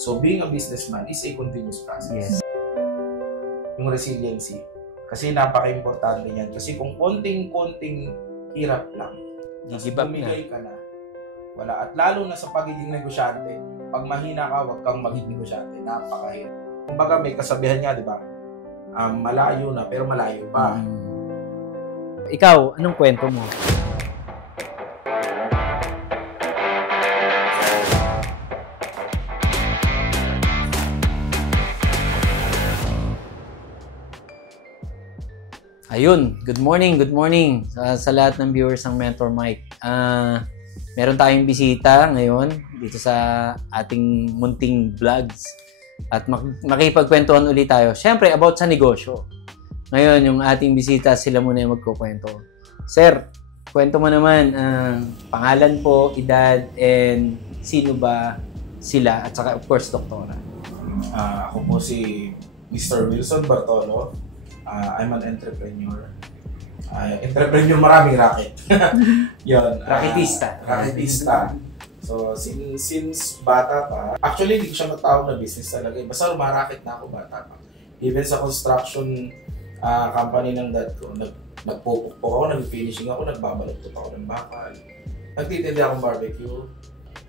So being a businessman is a continuous process. Yes. Yung resiliency. Kasi napaka-importante niyan. Kasi kung konting-konting hirap lang, Gigibak na. bumigay ka na, wala. At lalo na sa pagiging negosyante, pag mahina ka, huwag kang maging negosyante. Napakahirap. Kumbaga may kasabihan nga, di ba? Malayo na, pero malayo pa. Ikaw, anong kwento mo? Ayun, good morning sa lahat ng viewers ng Mentor Mike. Meron tayong bisita ngayon dito sa ating munting vlogs at makipagkwentuhan ulit tayo. Siyempre, about sa negosyo. Ngayon, yung ating bisita, sila muna yung magkukwento. Sir, kwento mo naman, pangalan po, edad, and sino ba sila, at saka of course, doktora. Ako po si Mr. Wilson Bartolo. I'm an entrepreneur. Entrepreneur, maraming racket. Yun. Raketista. So, since bata pa, actually, hindi ko siya matawag na business talaga. Basta rumaraket na ako bata pa. Even sa construction company ng dad ko, nagpupukpok ako, nag-finishing ako, nagbabalagtot ako ng bakal. Nagtitinda akong barbecue,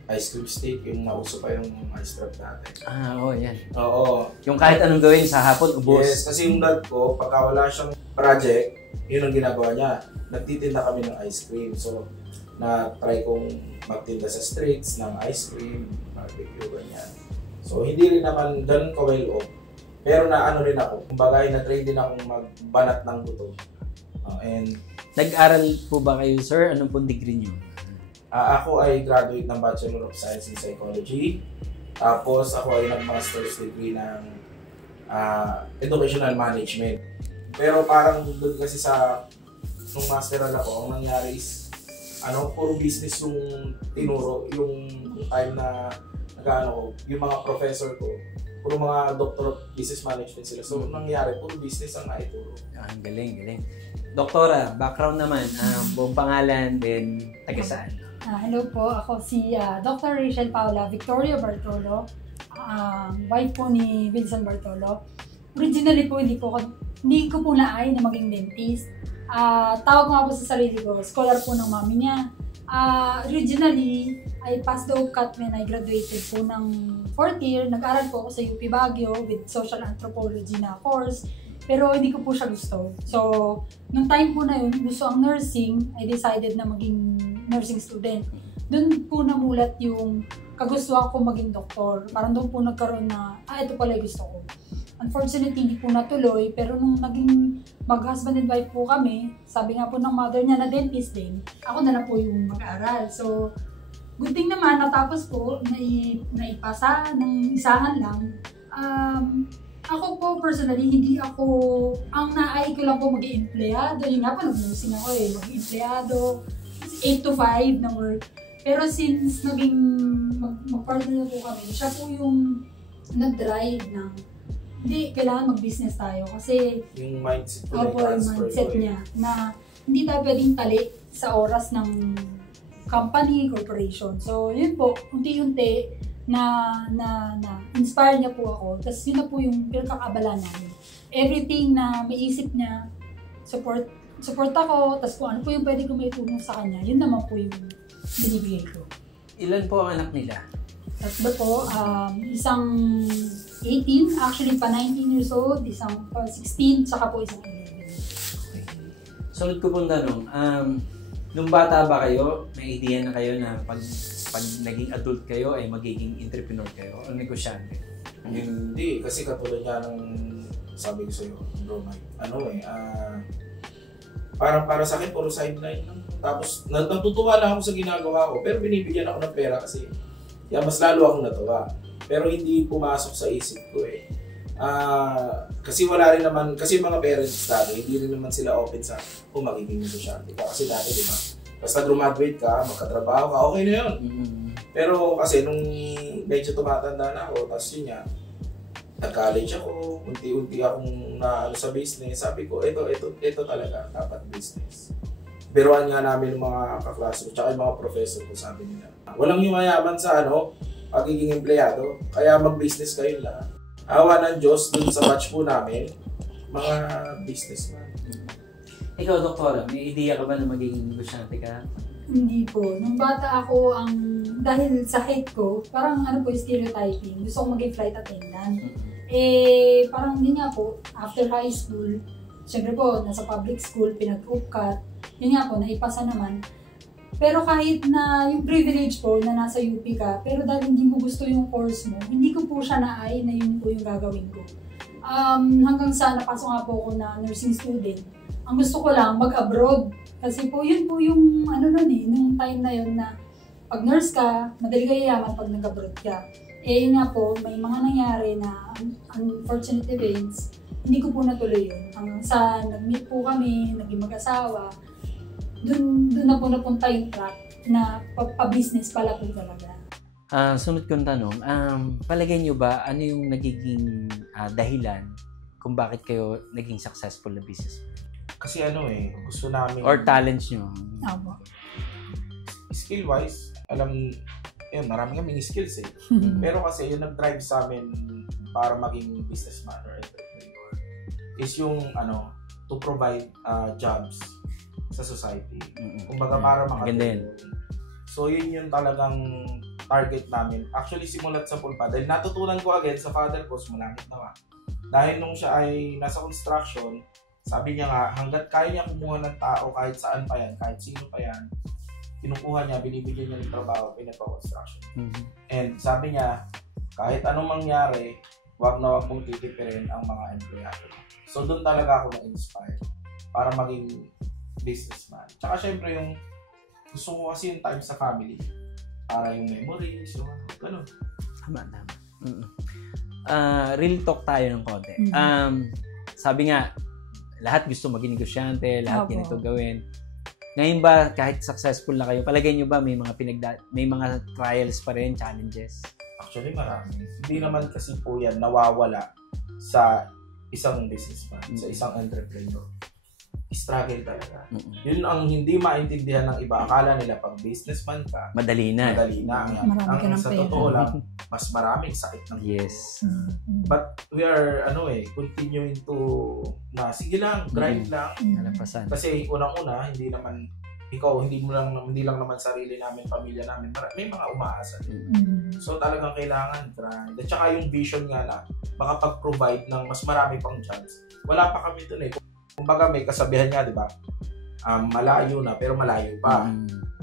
ice cream steak, yung nauso pa yung ice trap natin. Oo, yan. Oo. Yung kahit anong gawin sa hapon, ubos. Yes, kasi yung dad ko, pagka wala siyang project, yun ang ginagawa niya. Nagtitinda kami ng ice cream. So, na-try kong magtinda sa streets ng ice cream, barbecue, ganyan. So, hindi rin naman ganun ka-well off. Pero na-ano rin ako. Kumbaga, na-try din akong magbanat ng buto. And Nag-aral po ba kayo, sir? Anong pong degree niyo? ako ay graduate ng Bachelor of Science in Psychology. Tapos, ako ay nag-master's degree ng Educational Management. Pero parang doon kasi sa nung masteral ako, ang nangyari is puro business yung tinuro, yung time na nag-ano ko, yung mga professor ko, puro mga doctor of business management sila. So, nangyari, puro business ang naituro. Ang galing. Doktora, background naman, buong pangalan, then taga saan? Hello po, ako si Dr. Rachel Paula Victoria Bartolo, wife po ni Wilson Bartolo. Originally po, hindi ko po naay na maging dentist. Tawag nga po sa sarili ko, scholar po ng mami niya. Originally, I passed the UCAT when I graduated po ng 4th year. Nag-aral po ako sa UP Baguio with social anthropology na course. Pero hindi ko po siya gusto. So, nung time po na yun, gusto ang nursing, I decided na maging nursing student. Doon po namulat yung kagustuhan ko maging doktor. Parang doon po nagkaroon na, ito pala yung gusto ko. Unfortunately, hindi po natuloy, pero nung naging mag-husband and wife po kami, sabi nga po ng mother niya na dentist din, ako na lang po yung mag-aaral. So, good thing naman, natapos po, naipasa ng isahan lang. Ako po personally, hindi ako, ang naay ko lang po mag-i-empleyado. Yun nga po, nag-nursing ako mag-i-empleyado. 8 to 5 na work. Pero since naging mag-partner na po kami, siya po yung nag-drive ng hindi, kailangan mag-business tayo. Kasi yung mindset ko, yung mindset niya na hindi tayo pwedeng tali sa oras ng company, corporation. So, yun po, unti-unti na inspire niya po ako. Tapos yun na po yung pinagkakaabala namin. Everything na may isip niya, support ako, tapos kung ano po yung pwede ko may tulong sa kanya, yun naman po yung binibigay ko. Ilan po ang anak nila? Tatlo po, isang 18, actually pa 19 years old, isang 16, saka po isang 11. Okay. Sunod ko pong tanong, nung bata ba kayo, may idea na kayo na pag naging adult kayo ay magiging entrepreneur kayo o negosyante? Hindi, kasi katulad niya ng sabi ko sa'yo, bro Mike, parang para sa akin, puro sideline lang. Tapos, natutuwa lang ako sa ginagawa ko, pero binibigyan ako ng pera kasi mas lalo akong natuwa. Pero hindi pumasok sa isip ko eh. Kasi wala rin naman, kasi mga parents dati, hindi rin naman sila open sa kung magiging negosyante ka. Kasi dati, di ba? Basta graduate ka, magkatrabaho ka, okay na yun. Pero kasi nung medyo tumatanda na ako, tapos yun nga, nag-college ako, unti-unti akong naano sa business. Sabi ko, ito talaga, dapat business. Biruan nga namin ng mga kaklase ko, tsaka yung mga professor ko, sabi nila. Walang yumayaman sa pagiging empleyado. Kaya mag-business kayo lahat. Awa ng Diyos, dun sa batch po namin, mga businessman. Ikaw, doktora, may idea ka ba na magiging negosyante ka? Hindi po. Nung bata ako, dahil sa height ko, parang stereotyping. Gusto ko maging flight attendant. Parang yun nga po, after high school, syempre po, nasa public school, pinag-upcut. Yun nga po, naipasa naman. Pero kahit na yung privilege po na nasa UP ka, pero dahil hindi mo gusto yung course mo, hindi ko po siya naay na yun po yung gagawin ko. Hanggang sa napasok nga po ako na nursing student, ang gusto ko lang mag-abroad. Kasi po yun po yung nung time na yun na pag nurse ka, madali ka yayaman pag nag-abroad ka. Yun nga po, may mga nangyari na unfortunate events, hindi ko po natuloy yun. Hanggang sa nag-meet po kami, naging mag-asawa, doon na po napunta yung track na pa-business pala po talaga. Sunod kong tanong, palagay nyo ba ano yung nagiging dahilan kung bakit kayo naging successful na business? Kasi gusto namin... Or talents nyo? Opo. Skill-wise, marami kaming skills eh. Pero kasi yung nag-drive sa amin para maging businessman or entrepreneur is yung to provide jobs sa society. Kumbaga para makatulong. So yun yung talagang target namin. Actually simulat sa pulpa dahil natutunan ko agad sa father ko, sumalangit na nga. Dahil nung siya ay nasa construction, sabi niya nga hanggat kaya niya kumuha ng tao kahit saan pa yan, kahit sino pa yan, kinukuha niya, binibigyan niya ng trabaho, pinagpa-construction. And sabi niya, kahit anong mangyari, wag mong titipirin ang mga empleyado. So doon talaga ako na-inspire para maging businessman. Tsaka syempre yung gusto ko kasi yung time sa family para yung memories, yung gano'n. Tama. Real talk tayo ng konti. Sabi nga, lahat gusto maging negosyante, lahat ganito gawin. Ngayon ba, kahit successful na kayo, palagay nyo ba may mga trials pa rin, challenges? Actually, marami. Hindi naman kasi po yan nawawala sa isang businessman, sa isang entrepreneur. Struggle talaga. Yun ang hindi maintindihan ng iba. Akala nila pag businessman ka, madali na. Ang sa totoo lang, mas maraming sakit ng yes. But we are continuing to sige lang, grind lang. Nalampasan. Kasi unang-una, hindi lang naman sarili namin, pamilya namin, may mga umaasa din. So talagang kailangan grind. At saka yung vision nga na makapag-provide ng mas marami pang chance. Wala pa kami dun eh. Kumbaga may kasabihan nga, 'di ba? Malayo na pero malayo pa.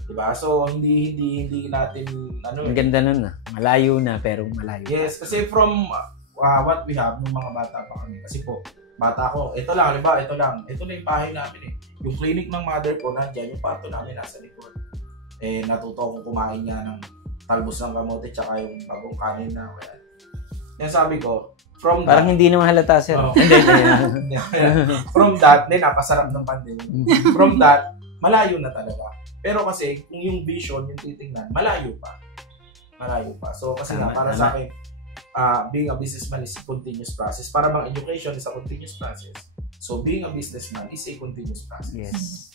'Di ba? So hindi natin Ang ganda nun Malayo na pero malayo. Yes, kasi from what we have nung mga bata pa kami. Kasi po, bata ko, ito lang na yung bahay namin eh. Yung clinic ng mother ko nandiyan, yung kwarto namin nasa likod. Natuto akong kumain niya ng talbos ng kamote tsaka yung bagong kanin na wala. Yan sabi ko, parang hindi naman halata, sir. From that, napasarap ng pandemic. From that, malayo na talaga. Pero kasi, kung yung vision, yung titingnan, malayo pa. So, kasi para sa akin, being a businessman is a continuous process. Para bang education is a continuous process. So, being a businessman is a continuous process. Yes.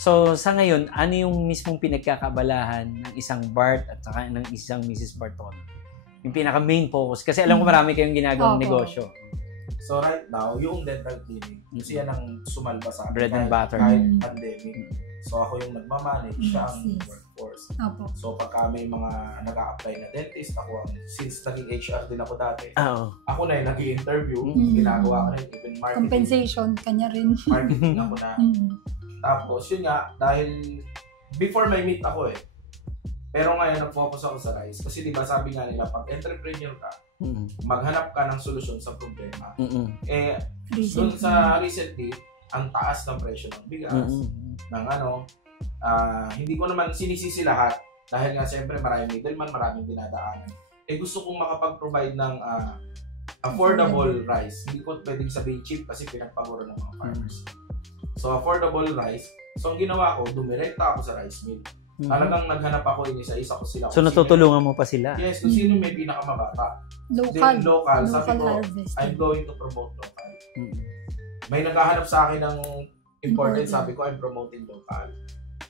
So, sa ngayon, ano yung mismong pinagkakabalahan ng isang Bart at saka ng isang Mrs. Bartolo? Yung pinaka-main focus. Kasi alam ko marami kayong ginagawang negosyo. So right now, yung dental clinic, kasi yan ang sumalba sa akin. Bread and butter. Kahit pandemic. So ako yung nagmamanage, siya ang workforce. So pagka may mga nag-a-apply na dentist, since naging HR din ako dati, ako na yung nag-i-interview, ginagawa ko na even marketing. Compensation, kanya rin. Marketing ako na. Tapos yun nga, dahil before may meet ako pero ngayon, nag-focus ako sa rice. Kasi diba sabi nga nila, pag entrepreneur ka, maghanap ka ng solusyon sa problema. Doon sa recently, ang taas ng presyo ng bigas, ng hindi ko naman sinisisi lahat. Dahil nga siyempre maraming middleman, maraming dinadaanan. Gusto kong makapag-provide ng affordable rice. Hindi ko pwedeng sabihin cheap kasi pinagpaguro ng mga farmers. So affordable rice. So ang ginawa ko, dumirekta ako sa rice mill. Talagang naghanap ako isa-isa ko sila. So natutulungan mo pa sila? Yes, kung sino may pinakamababa. Local. Sabi ko, I'm going to promote local. May naghahanap sa akin ng imported, sabi ko, I'm promoting local.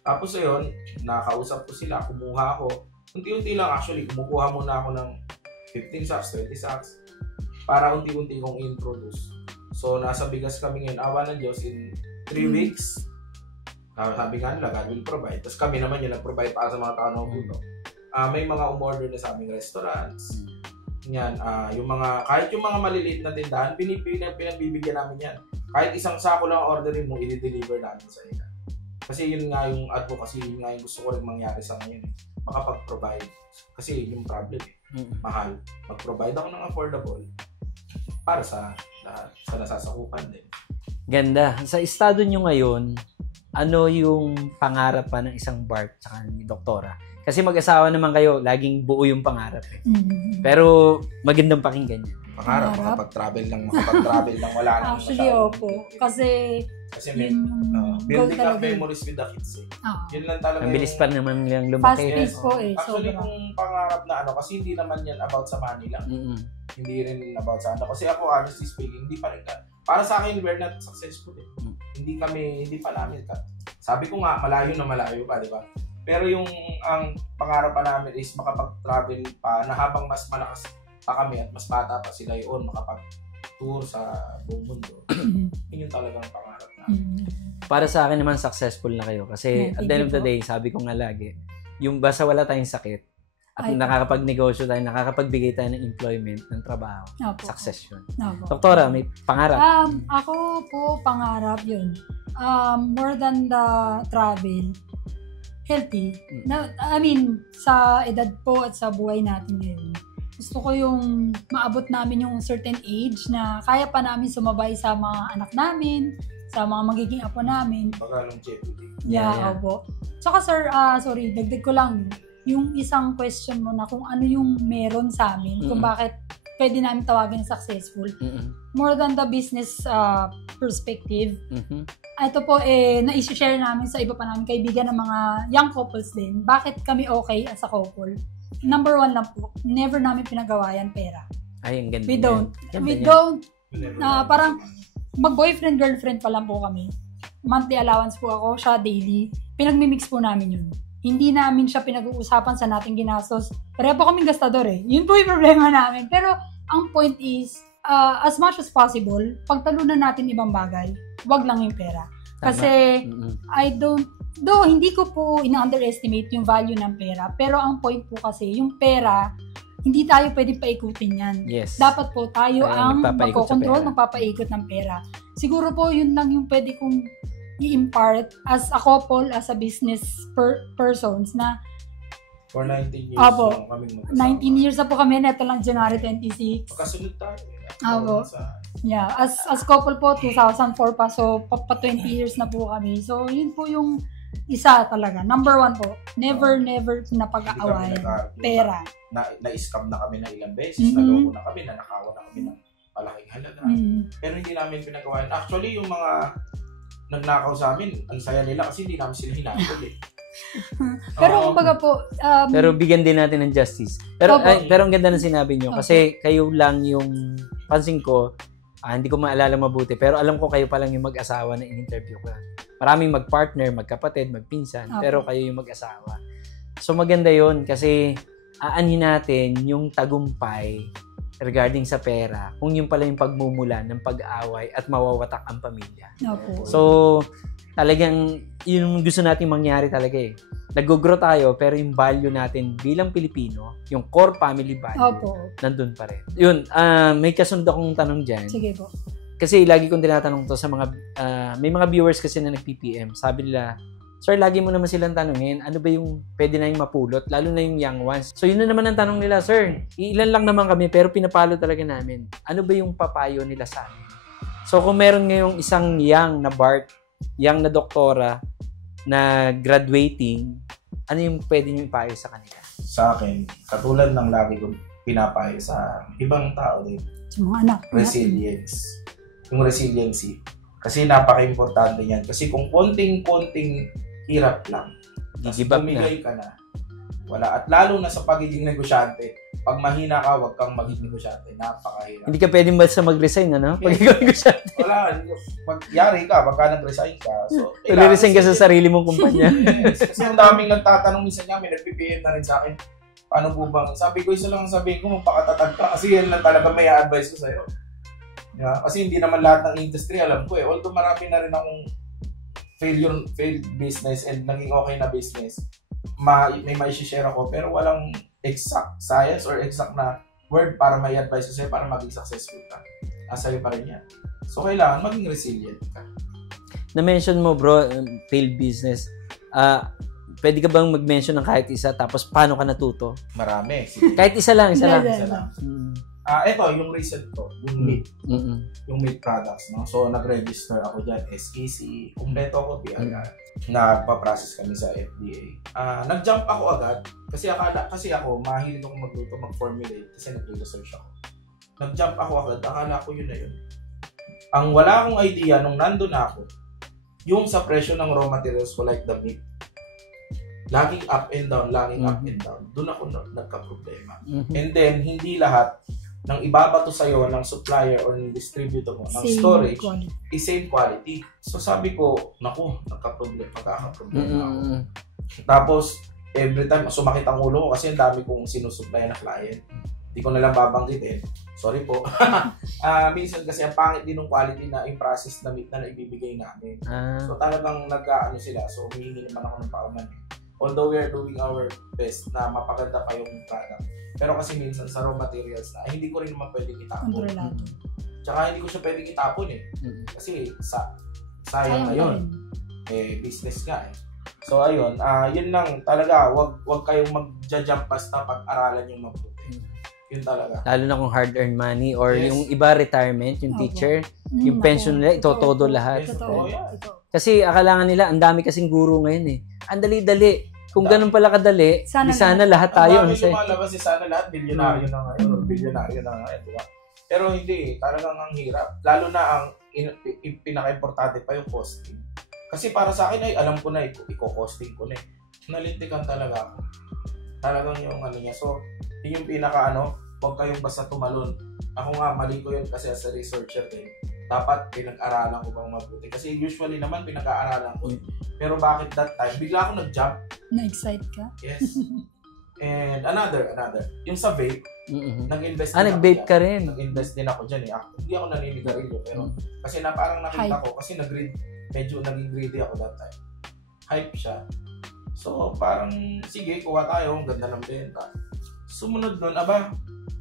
Tapos ayun, nakausap ko sila, kumuha ako. unti-unti lang actually, kumukuha muna ako ng 15 sacks, 20 sacks, para unti-unti kong introduce. So, nasa bigas kami ngayon, awa ng Diyos, in 3 weeks, sabi nga nila, God will provide. Tapos kami naman yung nag-provide para sa mga tao ng puto. May mga umorder na sa aming restaurants. Yan, kahit yung mga maliliit na tindahan, pinagbibigyan namin yan. Kahit isang sako lang orderin mo, i-deliver namin sa iyo. Kasi yun nga yung advocacy, yun nga yung gusto ko rin mangyari sa ngayon. Makapag-provide. Kasi yun yung problem mahal. Mag-provide ako ng affordable para sa nasasakupan din. Ganda. Sa estado nyo ngayon, ano yung pangarap pa ng isang Bart tsaka ni Doktora? Kasi mag-asawa naman kayo, laging buo yung pangarap. Pero magandang pakinggan yan. Pangarap, makapag-travel lang wala lang. Actually, opo. Kasi building up memories with the kids. Yun lang talaga. Ang bilis pa naman nilang lumaki. Fast-paced po Actually, kung pangarap na kasi hindi naman yan about sa money lang. Hindi rin about sa Kasi ako, honestly speaking, hindi pa rin ka. Para sa akin, we're not successful. Hindi pa namin ka. Sabi ko nga, malayo pa, di ba? Pero ang pangarap pa namin is makapag-travel pa na habang mas malakas pa kami at mas bata pa sila yun, makapag-tour sa buong mundo. Yun yung talagang pangarap namin. Para sa akin naman, successful na kayo. Kasi at the end of the day, sabi ko nga lagi, yung basta wala tayong sakit at nakakapag-negosyo tayo, nakakapagbigay tayo ng employment, ng trabaho, success yun. Doktora, may pangarap? Ako po, pangarap yun. More than the travel, healthy. Sa edad po at sa buhay natin ngayon, gusto ko yung maabot namin yung certain age na kaya pa namin sumabay sa mga anak namin, sa mga magiging apo namin. Baka longevity. Yeah. Opo. Saka sir, dagdag ko lang yung isang question mo na kung ano yung meron sa amin, kung bakit pwede namin tawagin successful. More than the business perspective. Ito po, na-share namin sa iba pa namin kaibigan ng mga young couples din. Bakit kami okay as a couple? Number 1 lang po, never namin pinagawayan pera. Ay, ang ganda. We don't, parang mag-boyfriend, girlfriend pa lang po kami. Monthly allowance po ako, siya daily. Pinagmimix po namin yun. Hindi namin siya pinag-uusapan sa nating ginastos. Pareho po kaming gastador Yun po yung problema namin. Pero ang point is, as much as possible, pagtalunan natin ibang bagay, wag lang yung pera. Kasi, hindi ko po ina-underestimate yung value ng pera. Pero ang point po kasi, yung pera, hindi tayo pwedeng paikutin yan. Yes. Dapat po tayo ang magkocontrol, magpapaikot ng pera. Siguro po, yun lang yung pwede kong i-impart as a couple, as a business persons na for 19 years lang kami magkasama. 19 years na po kami, neto lang January 26. Pagkasunod tayo. Yeah, as couple po, 2004 pa, so pa 20 years na po kami. So, yun po yung isa talaga. Number 1 po, never na pag-aawayan. Pera. Na-scam na kami ng ilang beses, naloko na kami, nanakawan na kami ng malaking halaga. Pero hindi namin pinagawain. Actually, yung mga nagnakaw sa amin, ang saya nila kasi hindi namin sila hinatol Pero kumbaga po, pero bigyan din natin ng justice. Pero ang ganda ng sinabi nyo kasi kayo lang yung pansin ko, hindi ko maalala mabuti, pero alam ko kayo pa lang yung mag-asawa na in-interview ko. Maraming mag-partner, magkapatid, magpinsan, pero kayo yung mag-asawa. So maganda yon kasi aanhin natin yung tagumpay regarding sa pera, kung yung pala yung pagmumula ng pag-aaway at mawawatak ang pamilya. So, talagang yun gusto nating mangyari talaga Nag-grow tayo, pero yung value natin bilang Pilipino, yung core family value, nandun pa rin. Yun, may kasunod akong tanong dyan. Sige po. Kasi lagi kong tinatanong to sa mga, may mga viewers kasi na nag-PPM. Sabi nila, Sir, lagi mo naman silang tanungin, ano ba yung pwede na yung mapulot, lalo na yung young ones. So, yun na naman ang tanong nila, Sir. Ilan lang naman kami, pero pinapalo talaga namin. Ano ba yung papayo nila sa amin? So, kung meron ngayong isang young na Bart, young na doktora, na graduating, ano yung pwede nyo ipayo sa kanila? Sa akin, katulad ng lagi kong pinapayo sa ibang tao din, sa mga anak. Resilience. Yung resiliency. Kasi napaka-importante yan. Kasi kung konting-konting hirap lang, tapos bumigay ka na, wala. At lalo na sa pagiging negosyante, pag mahina ka, huwag kang maging negosyante. Napakahirap. Hindi ka pwedeng basta mag-resign, ano? Pag ikaw negosyante. Wala. Pag-yari ka, pagka nag-resign ka. So, resign ka sa sarili mong kumpanya. Yes. Kasi ang daming nagtatanong minsan niya, may nag-PPM na rin sa akin, paano po bang, sabi ko, isa lang ang sabihin ko, magpakatatag ka. Kasi yan lang talaga may advice ko sa'yo. Yeah? Kasi hindi naman lahat ng industry alam ko eh. Although marami na rin akong failed business and naging okay na business. May share ako, pero walang exact science or exact na word para may advice ko sa'yo para maging successful ka. Sa'yo pa rin yan. So, kailangan maging resilient ka. Na-mention mo bro, failed business. Pwede ka bang mag-mention ng kahit isa tapos paano ka natuto? Marami. Kahit isa lang. Isa lang. Ito, yung recent ko, yung meat. Yung meat products, no? So, nag-register ako dyan, SEC, kumpleto ako, PIR. Nagpa-process kami sa FDA. Nag-jump ako agad, kasi ako, mahilig ako magluto, mag-formulate, kasi nag-research ako. Nag-jump ako agad, akala ko yun na yun. Ang wala akong idea nung nandun ako, yung sa presyo ng raw materials ko like the meat, laging up and down, up and down. Doon ako nagka-problema. And then, hindi lahat ng ibabato sa'yo ng supplier or ng distributor mo, ng storage, is same quality. So sabi ko, naku, magkakaproblema ako. Tapos, every time, sumakit ang ulo ko kasi ang dami kong sinusupply na client. Hindi ko nalang babanggitin. Sorry po. Minsan kasi ang pangit din ng quality na yung process na meat na ibibigay namin. So talagang nag-ano sila. So humihingi naman ako ng pauman. Although we are doing our best na mapaganda pa yung product. Pero kasi minsan sa raw materials na hindi ko rin naman pwedeng itapon. Tsaka hindi ko siya pwedeng itapon eh. Kasi sayang na yun. Business nga eh. So ayun, yun lang talaga. Wag kayong mag-jump basta pag-aralan yung mabuti. Yun talaga. Lalo na kung hard-earned money or yung iba retirement, yung teacher, yung pension nila, ito-todo lahat. Kasi akala nila, ang dami kasing guro ngayon eh. Ang dali-dali. Kung ganun pala kadali, sana lahat tayo. Ang dami lumalabas sana lahat, bilyonaryo na ngayon, bilyonaryo na ngayon, di ba? Pero hindi, talagang ang hirap. Lalo na ang pinaka-importante pa yung costing. Kasi para sa akin ay alam ko na, i-costing ko na eh. Nalintikan talaga ako. Talagang yung ano niya. So, yun yung huwag kayong basta tumalon. Ako nga, mali ko yun kasi as a researcher din. Dapat pinag-aralan ko bang mabuti. Kasi usually naman pinag-aaralan ko. Pero bakit that time? Bigla ako nag-jump. Na-excite ka? Yes. And another. Yung sa vape, nag-invest din nag-vape ka rin. Nag-invest din ako dyan eh. Hindi ako naninigarilyo. Pero kasi parang nakita ko, kasi medyo naging greedy ako that time. Hype siya. So parang, sige, kuha tayo. Ang ganda ng benta. Sumunod nun,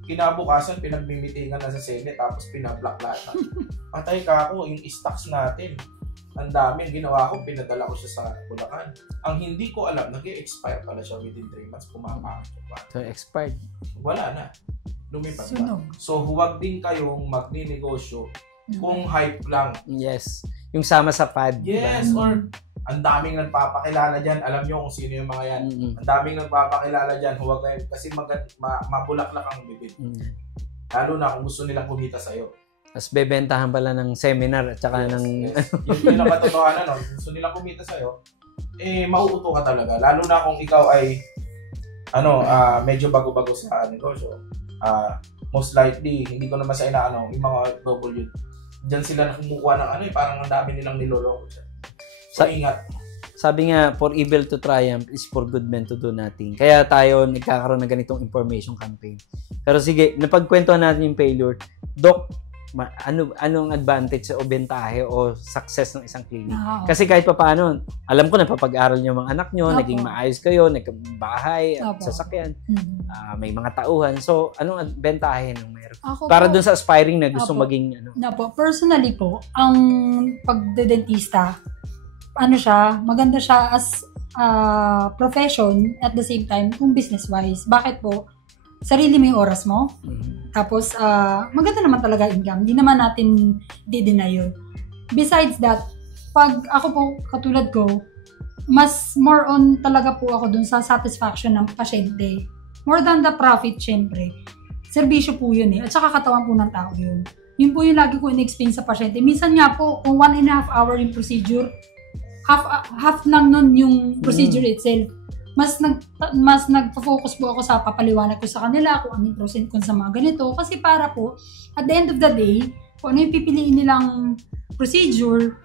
kinabukasan, pinagmimitingan na sa Senate, tapos pinablock lahat. Patay ka ako, yung stocks natin. Ang dami, ginawa ko, pinadala ko siya sa Bulacan. Ang hindi ko alam, nag-expire pala siya within 3 months, pumapakot pa. So, expired. Wala na. Lumipat pa. So, huwag din kayong magninegosyo kung hype lang. Yes. Yung sama sa pad. Yes, or ang daming nagpapakilala dyan. Alam nyo kung sino yung mga yan. Ang daming nagpapakilala dyan. Huwag kayo, kasi mabulaklak ang bibig. Lalo na kung gusto nilang kumita sa'yo. Tapos bebentahan pala ng seminar at saka ng... Yes. Yung pinakatotohanan, gusto nilang kumita sa'yo, mauuto ka talaga. Lalo na kung ikaw ay medyo bago-bago sa negosyo. Most likely, hindi ko naman sa yung mga W. Diyan sila kumukuha ng parang ang dami nilang niloloko dyan. So, ingat. Sabi nga, for evil to triumph is for good men to do nothing. Kaya tayo nagkakaroon ng ganitong information campaign. Pero sige, napagkwentuhan natin yung failure. Doc, anong advantage o bentahe o success ng isang clinic? Kasi kahit pa paano, alam ko na papag-aral niyo mga anak niyo, naging maayos kayo, nagbahay, sasakyan, may mga tauhan. So, anong bentahe nung meron? Para dun sa aspiring na gusto maging personally po, ang pagdedentista, maganda siya as profession at the same time kung business-wise. Bakit po? Sarili mo yung oras mo. Tapos, maganda naman talaga income. Hindi naman natin di-deny yun. Besides that, pag ako po, katulad ko, mas more on talaga po ako dun sa satisfaction ng pasyente. More than the profit, syempre. Serbisyo po yun eh. At saka katawan po ng tao yun. Yun po yung lagi ko in-explain sa pasyente. Minsan nga po, kung 1.5 hour yung procedure, half lang nun yung procedure itself. Mas nagpo-focus po ako sa papaliwanag ko sa kanila kung ano yung pros and cons sa mga ganito. Kasi para po, at the end of the day, kung ano yung pipiliin nilang procedure,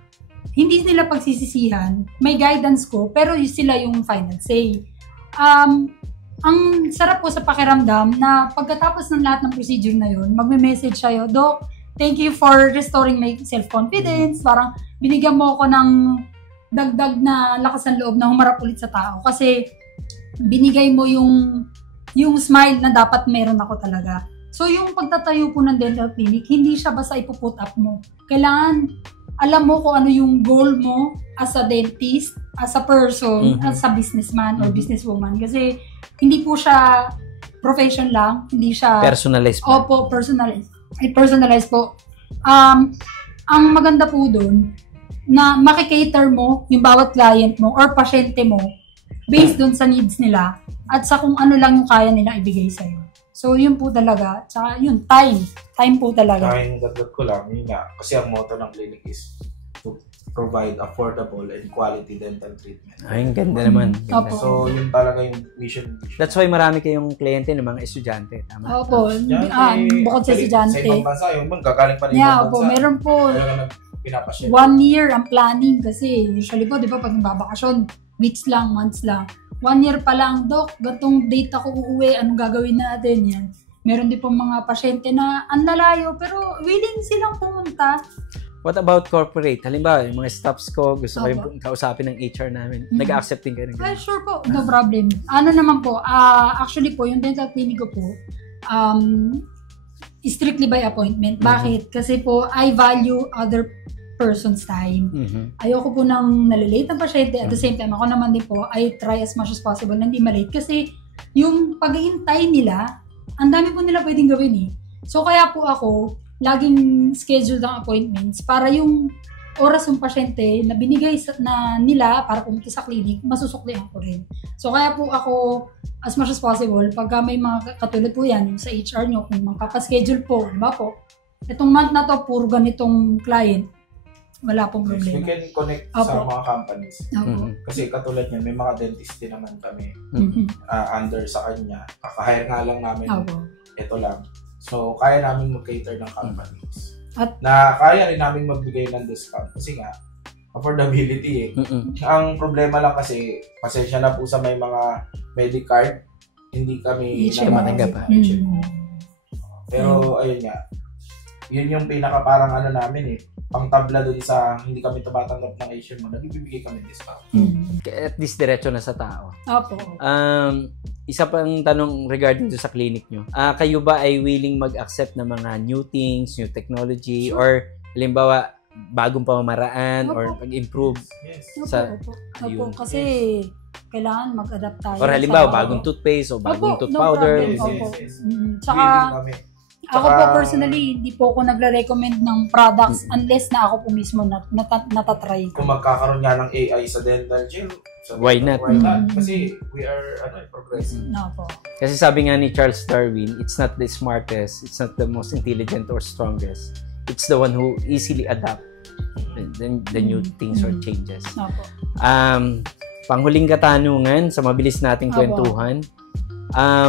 hindi nila pagsisisihan. May guidance ko, pero sila yung final say. ang sarap po sa pakiramdam na pagkatapos ng lahat ng procedure na yun, magme-message sa'yo, Doc, thank you for restoring my self-confidence. Parang binigyan mo ako ng dagdag na lakas ng loob na humarap ulit sa tao. Kasi binigay mo yung smile na dapat meron ako talaga. So yung pagtatayo po ng dental clinic, hindi siya basta ipuput up mo. Kailangan alam mo kung ano yung goal mo as a dentist, as a person, as a businessman or businesswoman. Kasi hindi po siya profession lang, hindi siya Personalized po. Opo, personalized. Personalized po. Ang maganda po doon, na makikater mo yung bawat client mo or pasyente mo based doon sa needs nila at sa kung ano lang yung kaya nila ibigay sa'yo. So, yun po talaga. Tsaka yun, time. Time po talaga. Kaya yung dagdag ko lang, yun nga. Kasi ang motto ng clinic is to provide affordable and quality dental treatment. Ay, ang ganda naman. Ganda. Opo. So, yun talaga yung mission. That's why marami kayong kliyente ng mga estudyante. Tama? Opo. Bukod sa estudyante. Sa ibang bansa, yung bang gagaling pa rin Yeah, ibang opo. bansa. Meron po. Pinapasya. 1 year ang planning kasi usually po, di ba, pag nagbabakasyon, weeks lang, months lang. 1 year pa lang, Doc, gatong date ako uuwi, anong gagawin natin yan? Meron din pong mga pasyente na ang lalayo, pero willing silang pumunta. What about corporate? Halimbawa, yung mga staffs ko, gusto Opo. kayong kausapin ng HR namin. Nag-accept din kayo ng Well, ganun. sure po, no problem. Ano naman po, actually po, yung dental clinic ko po, strictly by appointment. Bakit? Kasi po, I value other person's time. Ayoko po nang nalilate ng pasyente. At the same time, ako naman din po, I try as much as possible na hindi malate. Kasi yung pag-iintay nila, ang dami po nila pwedeng gawin eh. So kaya po ako, laging schedule ng appointments para yung oras ng pasyente na binigay na nila para pumunta sa clinic, masusuklihan ko rin. So kaya po ako, as much as possible, pagka may mga katulad po yan, yung sa HR nyo, kung magpapaschedule po, diba po, itong month na to, puro ganitong client, wala pong We problema. can connect Opo. sa mga companies. Opo. Kasi katulad niyan, may mga dentist din naman kami under sa kanya. Kaka-hire nga lang namin, Opo. ito lang. So, kaya namin mag-cater ng companies. At- na kaya rin namin magbigay ng discount. Kasi nga, affordability eh. Ang problema lang kasi, pasensya na po sa may mga Medicard, hindi kami Hindi siya matanggap, ha? Pero, ayun nga, yun yung pinaka parang ano namin eh, pang tabla dun sa hindi kami tumatanggap ng Asian mo, nagbibigay kami discount. At least diretso na sa tao. Opo. Isa pang tanong regarding to sa clinic nyo. Kayo ba ay willing mag-accept ng mga new things, new technology, or halimbawa, bagong pamamaraan, or Opo. mag-improve? Yes. Opo. Yun. Kasi kailangan mag-adapt tayo. Or halimbawa, sa- bagong toothpaste o bagong Opo, tooth no powder? problem. Yes, Opo. yes, yes. Tsaka, Willing kami. ako po personally, hindi po ako nagre-recommend ng products unless na ako po mismo natatry ko. Kung magkakaroon nga ng AI sa dental gel, Why not? Why not? Kasi we are progressing. No po. Kasi sabi nga ni Charles Darwin, it's not the smartest, it's not the most intelligent or strongest. It's the one who easily adapt the new things or changes. No po. Panghuling katanungan sa mabilis nating Opo. kwentuhan.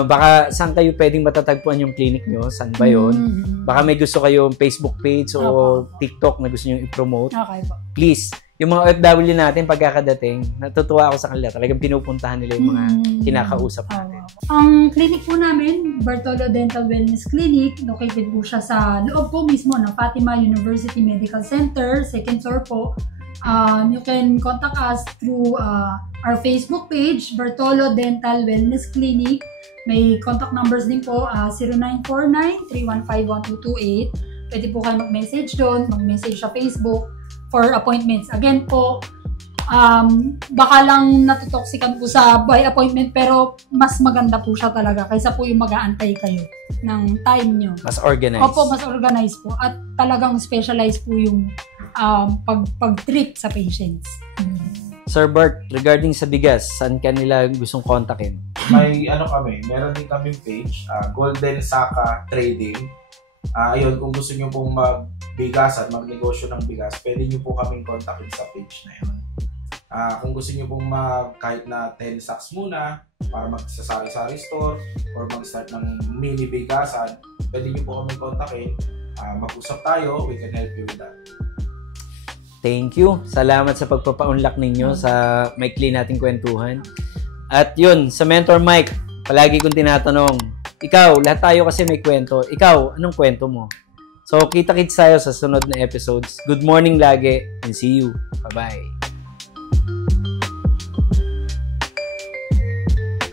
Baka saan kayo pwedeng matatagpuan yung clinic nyo? Saan ba yun? Baka may gusto kayong Facebook page o Opo. TikTok na gusto nyo i-promote. Okay po. Please, yung mga OFW natin pagkakadating, natutuwa ako sa kanila. Talagang pinupuntahan nila yung mga kinakausap natin. Ang clinic po namin, Bartolo Dental Wellness Clinic, located po siya sa loob po mismo ng Fatima University Medical Center, second floor po. You can contact us through our Facebook page, Bartolo Dental Wellness Clinic. May contact numbers din po, 0949-315-1228. Pwede po kayo mag-message doon, mag-message sa Facebook for appointments. Again po, baka lang natutoxican po sa by appointment, pero mas maganda po siya talaga kaysa po yung mag-aantay kayo ng time nyo. Mas organized. Opo, mas organized po. At talagang specialized po yung pag-treat sa patients. Sir Bart, regarding sa bigas, saan ka nila gustong kontakin? May meron din kaming page, Golden Saka Trading. Ayun, kung gusto nyo pong magbigasan, magnegosyo ng bigas, pwede nyo po kaming kontakin sa page na yun. Kung gusto nyo pong kahit na 10 sacks muna, para magsasari-sari store, or mag-start ng mini bigasan, pwede nyo po kaming kontakin. Mag-usap tayo, we can help you with that. Thank you. Salamat sa pagpapaunlak ninyo sa maikli nating kwentuhan. At yun, sa Mentor Mike, palagi kong tinatanong, ikaw, lahat tayo kasi may kwento. Ikaw, anong kwento mo? So, kita-kits tayo sa sunod na episodes. Good morning lagi and see you. Bye-bye.